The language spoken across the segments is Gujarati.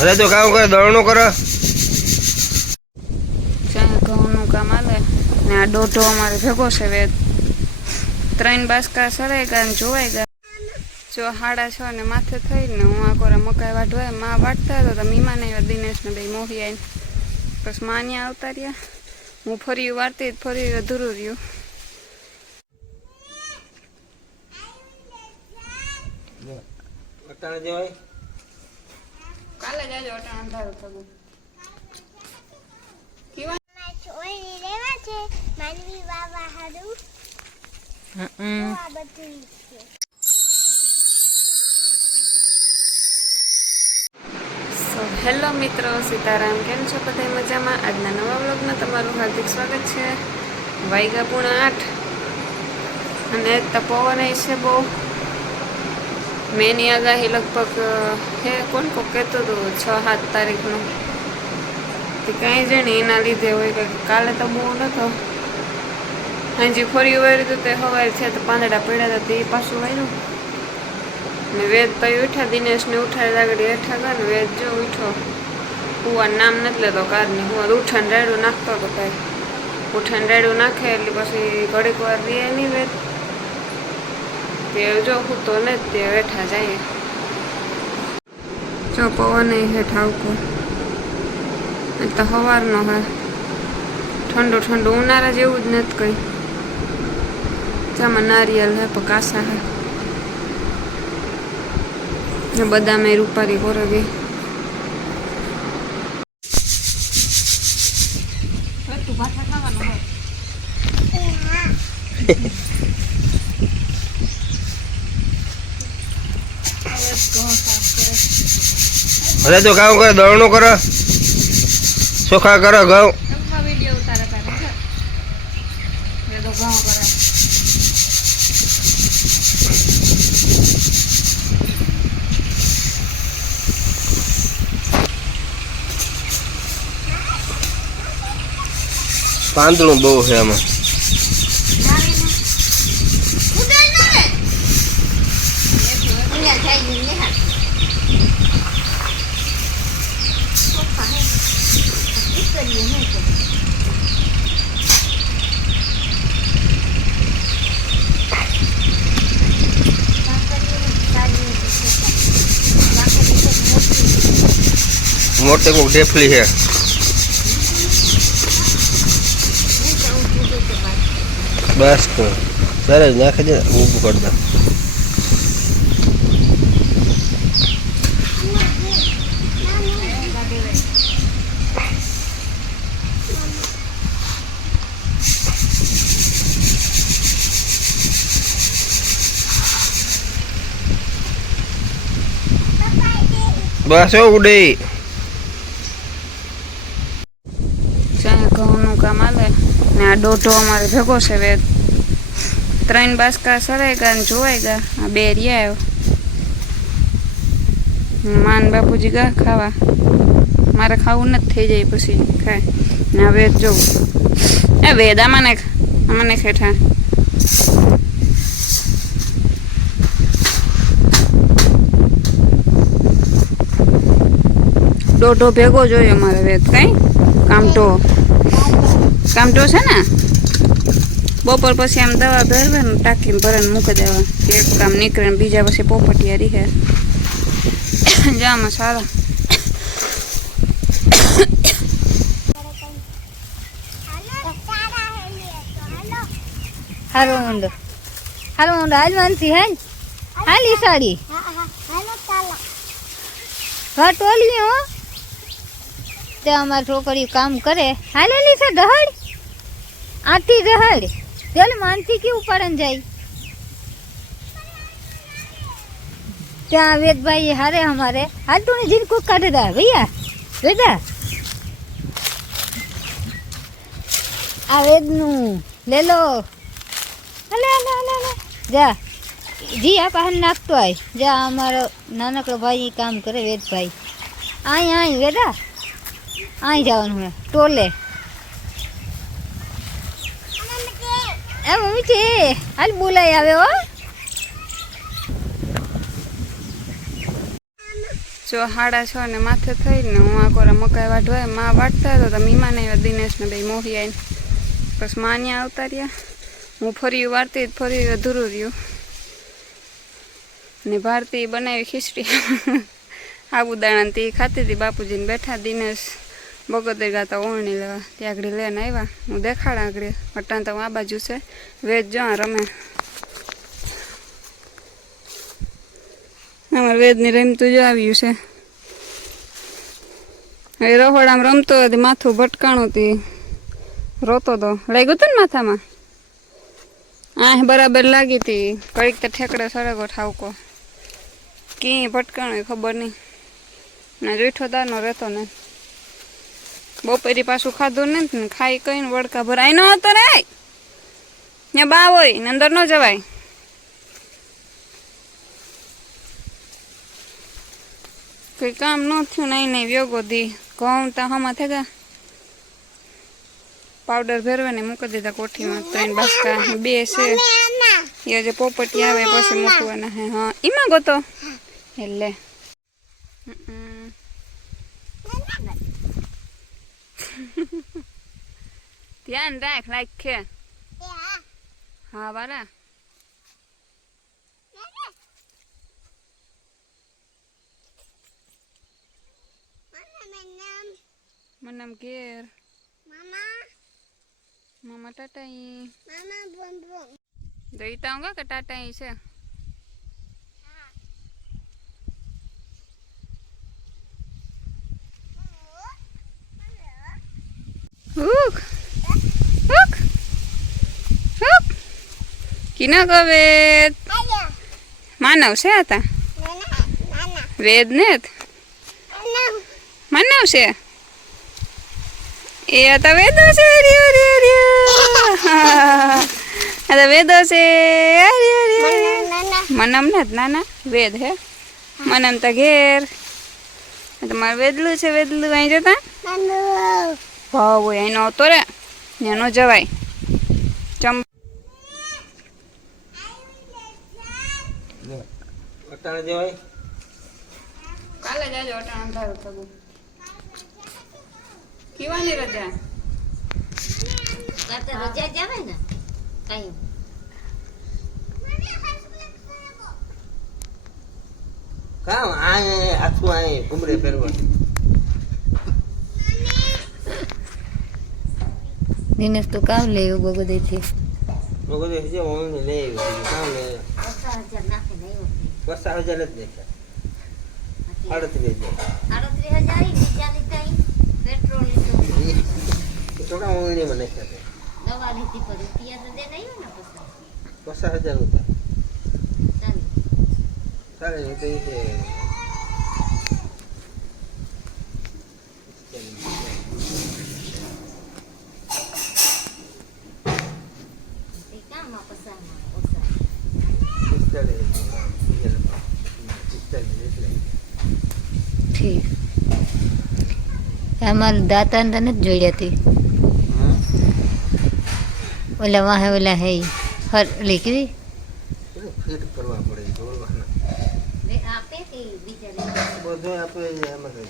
અરે તો કામ કરે દળનું કરે ઘઉંનું કામ હાલે ને આ દોઢો અમારે ભેગો છે વેદ 3 બાસકા સરાઈ ગયા ને જોવાઈ ગયા જો 6:30 ને માથે થઈને હું આ કોરા મકાઈ વાઢવા માં વાટતા હતો તો મીમાને દિનેશ ને બે મોહી આવીને બસ માં અહીંયા આવતા રહ્યા હું ફરી વાળતી ફરી અધૂરું રહ્યું અટાણે જેવાય કાલે જાજો અટાણે અંધારું થયું ઓય લેવા છે માનવી બાબા હારું આ બધું છે સો હેલો મિત્રો સીતારામ કેમ છો બધા મજામાં આજના નવા વ્લોગમાં તમારું હાર્દિક સ્વાગત છે વાગ્યા 7:30 અને તો પવન છે બહુ મેની આગાહી લગભગ હે કોણ કહેતું હતું 6-7 તારીખનું કાંઈ જાણે એના લીધે હોય કે કાલે તો બહુ નહોતો હાજી ફરી વાર્યું હતું તે સવારે છે તો પાંદડા પડ્યા હતા તે પાછું વાર્યું ને વેદ પછી ઉઠ્યા દિનેશને ઉઠાડી આગળ હેઠા ગયા ને વેદ જો ઉઠો કુવાનું નામ નથી લેતો કારની હું ઉઠાને રાયડું નાખતો હતો ભાઈ ઉઠાને રાયડું નાખે એટલે પછી ઘડીક વાર રહે નહીં વેદ તે જો હું તો ને તે હેઠા જાય જો પવન હેઠ આવકો તો સવારનો હે ઠંડુ ઠંડુ ઉનાળા જેવું જ નથી કંઈ ચામાં નારિયેલ હે પકાસા હે ને બદામે રૂપારી કોરે ગઈ અરે તો કામ કરે દળનું કરે ચોખા કરો ઘઉં વિડીયો ઉતારે કરે તો ઘઉં કરે પાંદડું બહુ છે એમાં મોटे को ढेफली है बस तो सर नाख दे वो पकड़ दे बस उड़े ઘઉંનું કામ હાલે ને આ દોઢો અમારે ભેગો છે વેદ 3 બાસકા સરાઈ ગયા ને જોવાઈ ગયા આ બે રહ્યા આવ્યો માન બાપુજી ગયા ખાવા મારે ખાવું નથી થઈ જાય પછી ખાય ને આ વેદ જોવું એ વેદ આમાં ખેઠા દોઢો ભેગો જોયો મારે વેદ કઈ કામટો છે ને બપોર પછી આમ દવા ભરવા ને ટાંકીને ભરીને મૂકી દેવા એક કામ નીકળે ને બીજા પછી પોપટિયા રીહે જામાં સારા હાલો ઊંડો હાલ માનતી હે હાલી સાડી હા ટોલી હો તે અમાર છોકરી કામ કરે હાલેલી છે દહડ આટી દહડ તેલ માનથી કેવું પડન જાય ત્યાં વેદભાઈ હારે हमारे हाल तूने जिनको काट दा भैया वेदा आ वेद नु ले लो ले जा जी आप हन नाखतो आय जा हमारो नानकड़ो भाई काम करे वेदभाई आई वेदा आई जावन हमें टोले એ મમ્મી છે હાલ બોલાય આવે હો. જો 6:30 ને માથે થઈને હું આ કોરા મકાઈ વાઢવા માં વાટતા હતો તો મીમાને દિનેશ ને બે મોહી આવીને બસ માં ત્યાં આવતા રહ્યા. હું ફરી વાળતી ફરી અધૂરું રહ્યું ને ભારતી બનાવી ખીચડી સાબુદાણા તે ખાતી હતી. બાપુજીને બેઠા દિનેશ બગોદર ગાતા ઓળણી લેવા ત્યાં આગળ લઈને આવ્યા. હું દેખાડા આગળ અટાણ તો આ બાજુ છે વેચ જો રમે અમારે વેદની રમતું જો આવ્યું છે. એ રહોડામાં રમતો હતી માથું ભટકાણું હતી રોતો તો લાગ્યું હતું ને માથામાં આ બરાબર લાગી હતી કડીક તો ઠેકડે સળગો ઠાવકો કી ભટકાણું ખબર નહીં ના જોઈઠો દારનો રહેતો ને બપોરી પાછું ખાધું ને ખાઈ કઈને વડકા ભરાય ન હતો રે ત્યાં બા હોય ને અંદર ન જવાય. કઈ કામ ન થયું નહીં વ્યોગો દી ઘઉં તો હમા થઈ ગયા પાવડર ભેરવે ને મૂકી દીધા કોઠીમાં. 3 બાસકા 2 છે એ જે પોપટી આવે પછી મૂકવાના હે. હા એમાં ગોતો એટલે ધ્યાન રાખ લાઈક છે હા વારા મનમ ઘેર મામા ટાટાઈ દઈતા હોંગા કે ટાટાઈ છે હુક હુક હુક કિના ગવે માનવ છે હતા વેદ ને માનવ છે એ હતા વેદો છે અરે વેદો છે મનમ ને જ નાના વેદ હે મનમ તો ઘેર તમારે વેદલું છે વેદલું અહીં જતા ભાવ હોય અહીં નહોતો રે ત્યાં ન જવાય ચમ અટાણે જવાય કાલે જાજો અટાણ અંધારું થયું કેવાની રજા રજા જાવે ને કઈ કામ આ આખું આ ઘુમરે ફેરવા દિનેશ તો કામ લે એવું બગોદે છે મગજ છે ઓને લે કામ લે 50,000 નાખે નહીં હોતી 50,000 જ દેખા 38,000 બીજાની કઈ પેટ્રોલ થોડા ઓને મને ખાતે દવા લીધી પર રૂપિયા તો દે નહીં ને પછી 50,000 હતા ચાલ સારે એ તો છે ઠીક અમારે દાતા તને જ જોઈ હતી ઓલા વાહે ઓલા હે હર ઓલી કેવી ફિટ કરવા પડે દોડવાના આપે કે બીજા બધો આપે એમાં કહે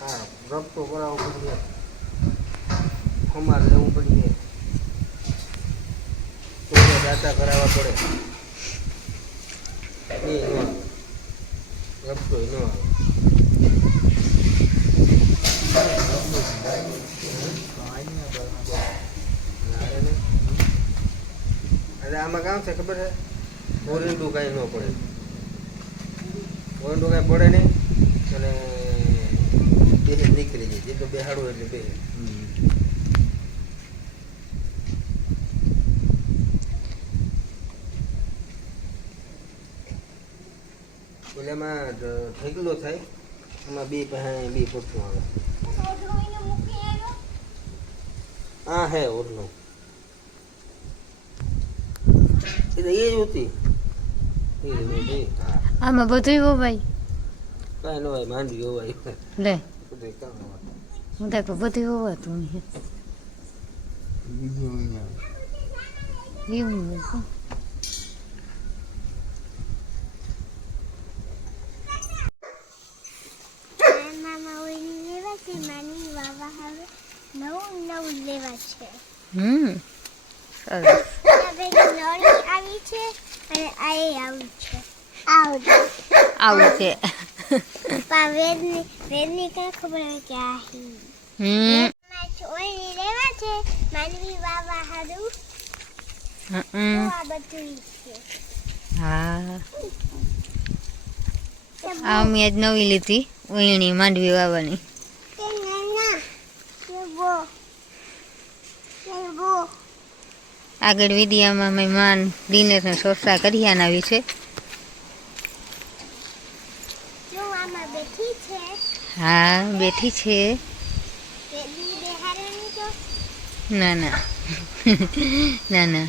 હા રફતો કરાવવો પડે અમારે લેવું પડે તો દાતા કરાવવા પડે એ રફતો ન આવે આમાં કામ છે ખબર છે ઓરંડું કાંઈ ન પડે ઓરંડું કાંઈ પડે નહીં અને બે નીકળી જાય જેટલું બેહાડવું એટલે બે એટલે એમાં ઢગલો થાય એમાં બે પાસે બે પોટું આવે હા હે ઓરલું એટલે એ હતી આમાં બધું હોવાય કાંઈ ન હોય માંડવી હોવાય લે બધું કામ હોય હું તો બધું હોવાતું એવું મામા ઓઈલ લેવા છે માની વાવા હવે નવું લેવા છે સરસ હવે નળી આવી છે અને આ આવું છે આવું છે પપ્પા વેદની કાં ખબર હોય કે આ ઓઈલ લેવા છે માનવી વાવા હારું આ બધું છે હા આ મેં આજ નવી લીધી ઓયણી માંડવી વાવવાની તે નાના બો આગળ વિડીયામાં મેં માન દિનેશને સોસા કરિયાના વિશે જો આમાં બેઠી છે હા બેઠી છે વેદની બેહારવાની તો ના ના ના ના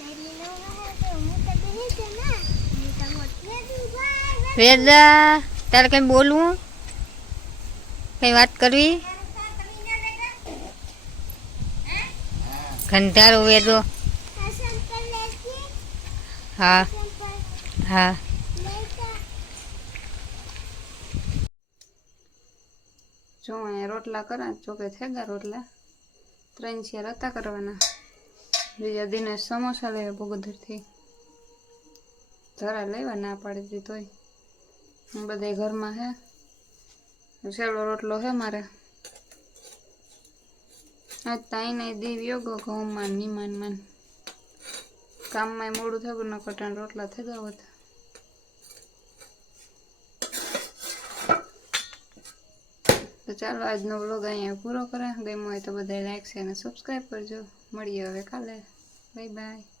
વેદની નો હોય તો હું તો બેહી છે ને હું તો મોટી છું ભાઈ વેદા તારે કઈ બોલવું કઈ વાત કરવી ઘંટારો વેદો સંપલ લેતી હા સંપલ હા લેતા જો અહીંયા રોટલા કરા ચોકે થેગા રોટલા 3 હતા કરવાના બીજા દિને સમોસા લેવા ભોગદરથી જરા લેવા ના પાડી દીધી તોય બધા ઘરમાં હે સેવડો રોટલો હે મારે આજ તાઈ નહીં દેવ્યો ગો ઘઉંમાં નીમાન કામમાં મોડું થયું ન કટાણ રોટલા થઈ ગયા હોત તો ચાલો આજનો વ્લોગ અહીંયા પૂરો કરે ગમ્યો હોય તો બધા લાઈક છે અને સબસ્ક્રાઈબ કરજો મળીએ હવે કાલે બાય બાય